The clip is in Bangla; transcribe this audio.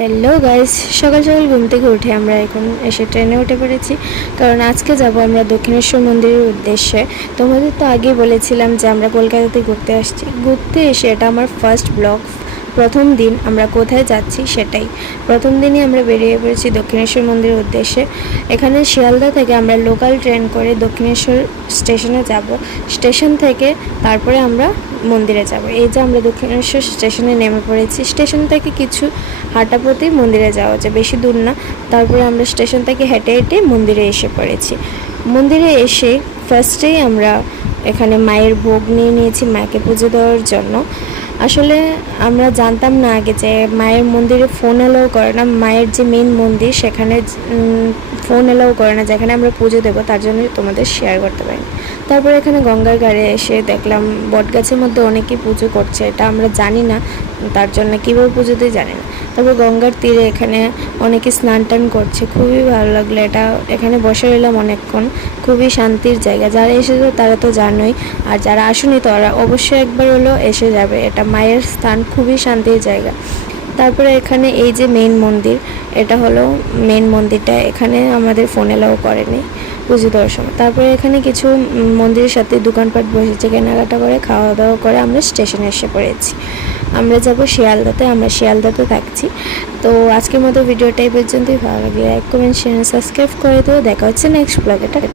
হ্যালো গাইস, সকাল সকাল ঘুম থেকে উঠে আমরা এখন এসে ট্রেনে উঠে পড়েছি। কারণ আজকে যাব আমরা দক্ষিণেশ্বর মন্দিরের উদ্দেশ্যে। তোমাদের তো আগেই বলেছিলাম যে আমরা কলকাতাতে ঘুরতে আসছি। ঘুরতে এসে এটা আমার ফার্স্ট ব্লগ। প্রথম দিন আমরা কোথায় যাচ্ছি সেটাই। প্রথম দিনই আমরা বেরিয়ে পড়েছি দক্ষিণেশ্বর মন্দিরের উদ্দেশ্যে। এখানে শিয়ালদা থেকে আমরা লোকাল ট্রেন করে দক্ষিণেশ্বর স্টেশনে যাব। স্টেশন থেকে তারপরে আমরা মন্দিরে যাব। এই যে আমরা দক্ষিণেশ্বর স্টেশনে নেমে পড়েছি। স্টেশন থেকে কিছু হাঁটা পথেই মন্দিরে যাওয়া যায়, বেশি দূর না। তারপরে আমরা স্টেশন থেকে হেঁটে হেঁটে মন্দিরে এসে পড়েছি। মন্দিরে এসে ফার্স্টেই আমরা এখানে মায়ের ভোগ নিয়ে নিয়েছি মাকে পুজো দেওয়ার জন্য। আসলে আমরা জানতাম না আগে যে মায়ের মন্দিরে ফোন এলাও করে না। মায়ের যে মেন মন্দির সেখানে ফোন এলাও করে না, যেখানে আমরা পুজো দেবো, তার জন্য তোমাদের শেয়ার করতে পারি। তারপরে এখানে গঙ্গার গাড়ি এসে দেখলাম বটগাছের মধ্যে অনেকেই পুজো করছে, এটা আমরা জানি না, তার জন্য কীভাবে পুজো দিয়ে জানি না। তারপর গঙ্গার তীরে এখানে অনেকে স্নান টান করছে, খুবই ভালো লাগলো এটা। এখানে বসে রইলাম অনেকক্ষণ, খুবই শান্তির জায়গা। যারা এসেছে তারা তো জানোই, আর যারা আসেনি তারা অবশ্যই একবার হলেও এসে যাবে। এটা মায়ের স্থান, খুবই শান্তির জায়গা। তারপরে এখানে এই যে মেন মন্দির, এটা হলো মেন মন্দিরটা। এখানে আমাদের ফোন এলাও করেনি পুজো দেওয়ার সময়। তারপরে এখানে কিছু মন্দিরের সাথে দোকানপাট বসেছে, কেনাকাটা করে খাওয়া দাওয়া করে আমরা স্টেশনে এসে পড়েছি। আমরা যাব শিয়ালদাতে, আমরা শিয়ালদাতে থাকছি। তো আজকের মতো ভিডিওটা এই পর্যন্তই। ভালো লাগলে লাইক কমেন্ট শেয়ার সাবস্ক্রাইব করে দেবো। দেখা হচ্ছে নেক্সট ব্লগে।